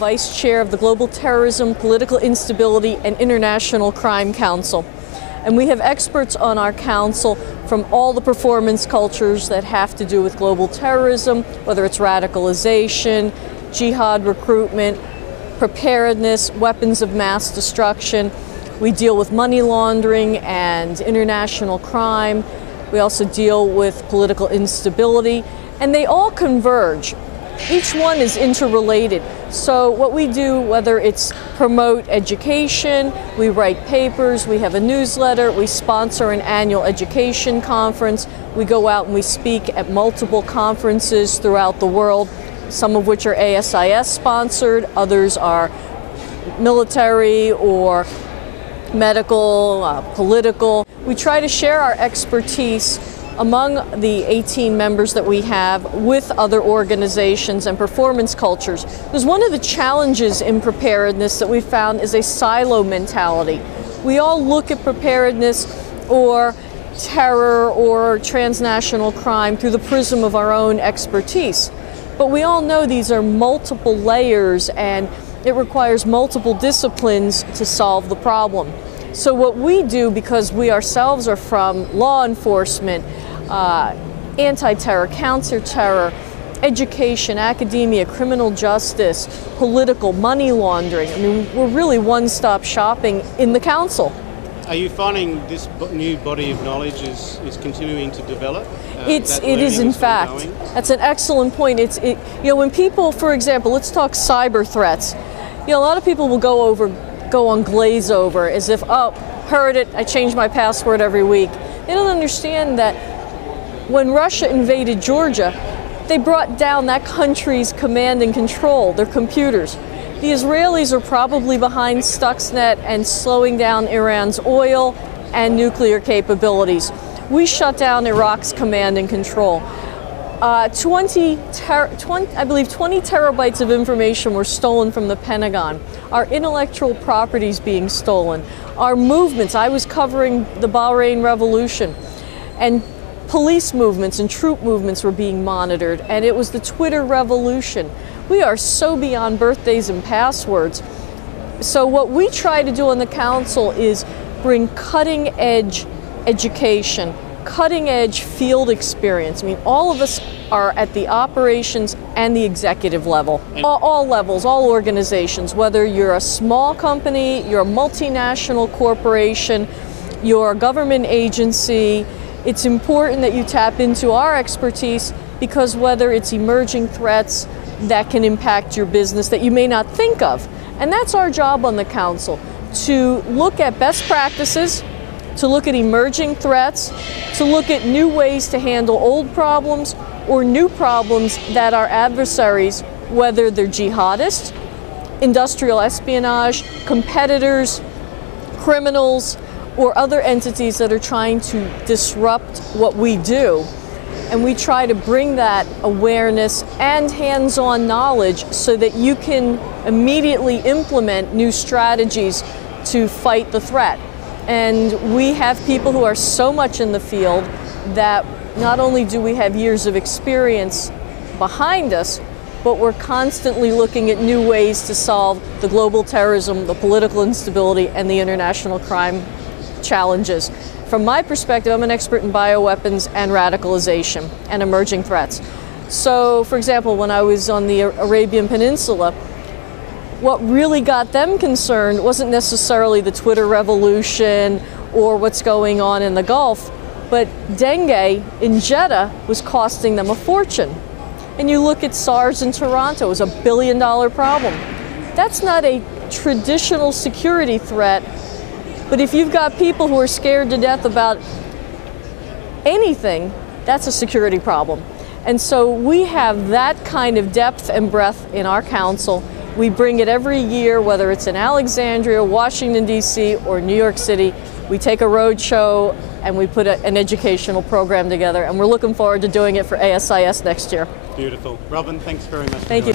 Vice Chair of the Global Terrorism, Political Instability, and International Crime Council. And we have experts on our council from all the performance cultures that have to do with global terrorism, whether it's radicalization, jihad recruitment, preparedness, weapons of mass destruction. We deal with money laundering and international crime. We also deal with political instability, and they all converge. Each one is interrelated. So what we do, whether it's promote education, we write papers, we have a newsletter, we sponsor an annual education conference, we go out and we speak at multiple conferences throughout the world, some of which are ASIS sponsored, others are military or medical, political. We try to share our expertise among the 18 members that we have with other organizations and performance cultures. Because one of the challenges in preparedness that we found is a silo mentality. We all look at preparedness or terror or transnational crime through the prism of our own expertise. But we all know these are multiple layers and it requires multiple disciplines to solve the problem. So what we do, because we ourselves are from law enforcement, anti-terror, counter-terror, education, academia, criminal justice, political, money laundering. I mean, we're really one-stop shopping in the council. Are you finding this new body of knowledge is continuing to develop? It is, in fact. That's an excellent point. You know, when people, for example, let's talk cyber threats. You know, a lot of people will go on glaze over as if, oh, heard it, I change my password every week. They don't understand that when Russia invaded Georgia, they brought down that country's command and control, their computers. The Israelis are probably behind Stuxnet and slowing down Iran's oil and nuclear capabilities. We shut down Iraq's command and control. I believe 20 terabytes of information were stolen from the Pentagon. Our intellectual property is being stolen. Our movements, I was covering the Bahrain Revolution, and police movements and troop movements were being monitored, and it was the Twitter revolution. We are so beyond birthdays and passwords. So what we try to do on the council is bring cutting-edge education, cutting-edge field experience. I mean, all of us are at the operations and the executive level. All levels, all organizations, whether you're a small company, you're a multinational corporation, you're a government agency, it's important that you tap into our expertise, because whether it's emerging threats that can impact your business that you may not think of. And that's our job on the council, to look at best practices, to look at emerging threats, to look at new ways to handle old problems or new problems that our adversaries, whether they're jihadists, industrial espionage, competitors, criminals, or other entities that are trying to disrupt what we do. And we try to bring that awareness and hands-on knowledge so that you can immediately implement new strategies to fight the threat. And we have people who are so much in the field that not only do we have years of experience behind us, but we're constantly looking at new ways to solve the global terrorism, the political instability, and the international crime challenges. From my perspective, I'm an expert in bioweapons and radicalization and emerging threats. So, for example, when I was on the Arabian Peninsula, what really got them concerned wasn't necessarily the Twitter revolution or what's going on in the Gulf, but dengue in Jeddah was costing them a fortune. And you look at SARS in Toronto, it was $1 billion problem. That's not a traditional security threat, but if you've got people who are scared to death about anything, that's a security problem. And so we have that kind of depth and breadth in our council. We bring it every year, whether it's in Alexandria, Washington, D.C., or New York City. We take a road show and we put an educational program together, and we're looking forward to doing it for ASIS next year. Beautiful. Robin, thanks very much. Thank you.